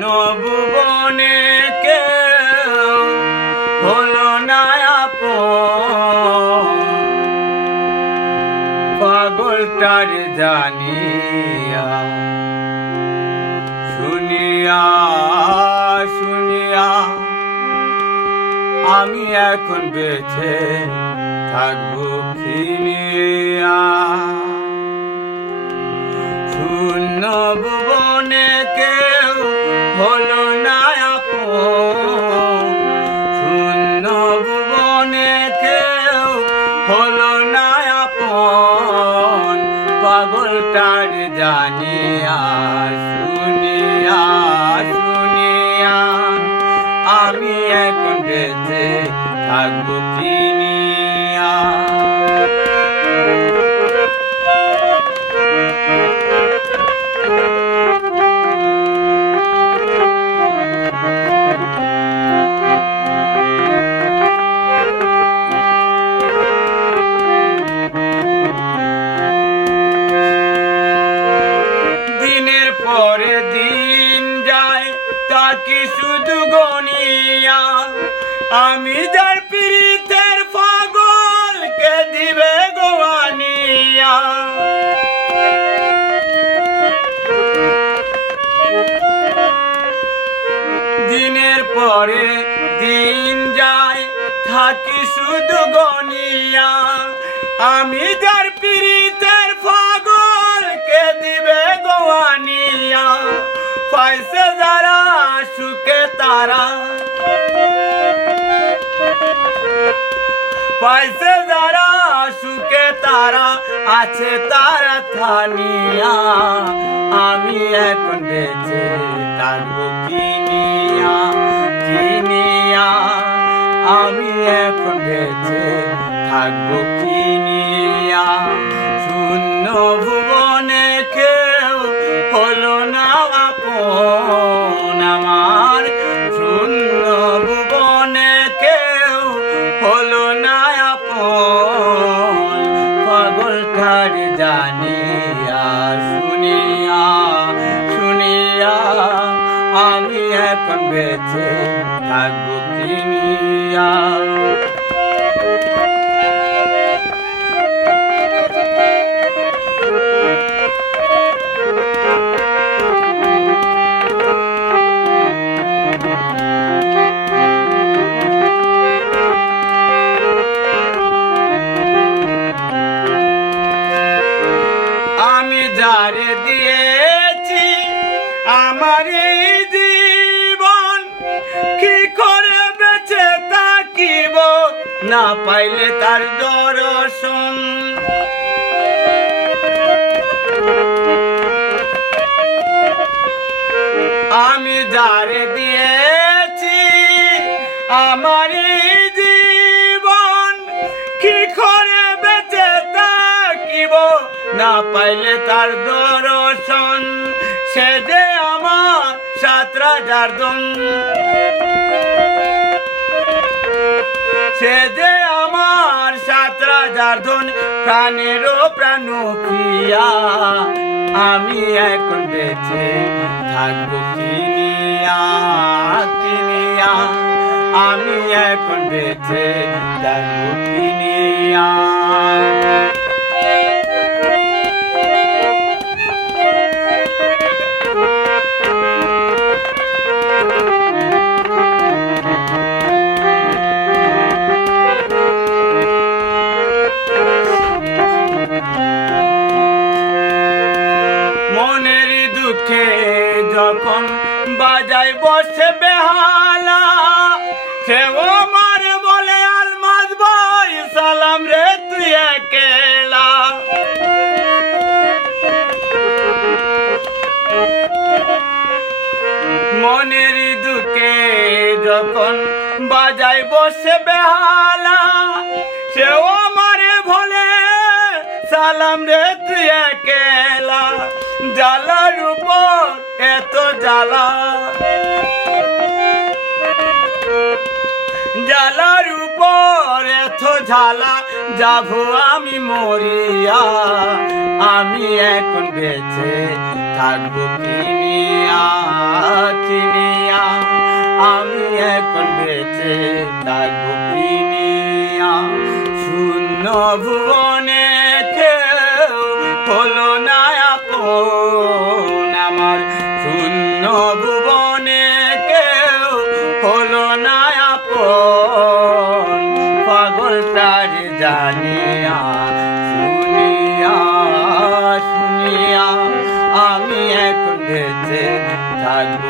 ভুবনে কেউ হলো না আপন, পাগলটার জানিয়া শুনিয়া শুনিয়া আমি এখন বেঁচে থাকবো কিনিয়া। শূন্য ভুবনে কেউ হলো না আপন, শূন্য ভুবনে কেউ হলো না আপন, পাগলটার জানিয়া শুনিয়া শুনিয়া আমি এখন বেঁচে থাকবো কিনিয়া। দিনের পরে দিন যায় তাকে শুধু গনিয়া, আমি যার পীড়িতের পাগলকে দিবে গোয়ানিয়া। দিনের পরে দিন যায় থাকি শুধু গনিয়া, আমি যার পীড়িতের পাগলকে দিবে গোয়ানিয়া। পাইছে যারা সুখে তারা, পাইছে যারা সুখে তারা আছে তারা থানিয়া, আমি এখন বেঁচে থাকবো কিনিয়া কিনিয়া, আমি এখন বেঁচে থাকবো কিনিয়া। শূন্য ভুবনে কেউ হলো না আপন আমার, শূন্য ভুবনে কেউ হলো না আপন, পাগলটার জানিয়া শুনিয়া শুনিয়া আমি এখন বেঁচে থাকবো কিনিয়া। আমি যারে দিয়েছি আমার এই জীবন, কি করে বেঁচে থাকিব না পাইলে তার দর্শন। আমি যারে দিয়েছি আমার এই জীবন, কি করে বেঁচে থাকিব না পাইলে তার দর্শন। সে যে আমার সাতরা জারদন, সে যে আমার সাতরা জারদন, প্রাণেরও প্রাণ প্রিয়া, আমি এখন বেঁচে থাকবো কিনিয়া কিনিয়া, আমি এখন বেঁচে থাকবো কিনিয়া। মনের দুঃখে যখন বাজায় বসে বেহালা, সেও আমার বলে আলমাজ ভাই সালাম রে তুই একেলা। মনের দুঃখে যখন বাজায় বসে বেহালা, সেও আমারে বলে সালাম রে তুই একেলা। জ্বালার উপর এত জ্বালা, জ্বালার উপর এত জ্বালা, যাবো আমি মরিয়া, আমি এখন বেঁচে থাকবো কিনিয়া কিনিয়া। বেঁচে থাকবো কিনিয়া। শূন্য ভুবনে কেউ হলো না আপন আমার, শূন্য ভুবনে কেউ হলো না আপন। পাগল তার জানিয়া শুনিয়া শুনিয়া আমি এখন বেঁচে থাকবো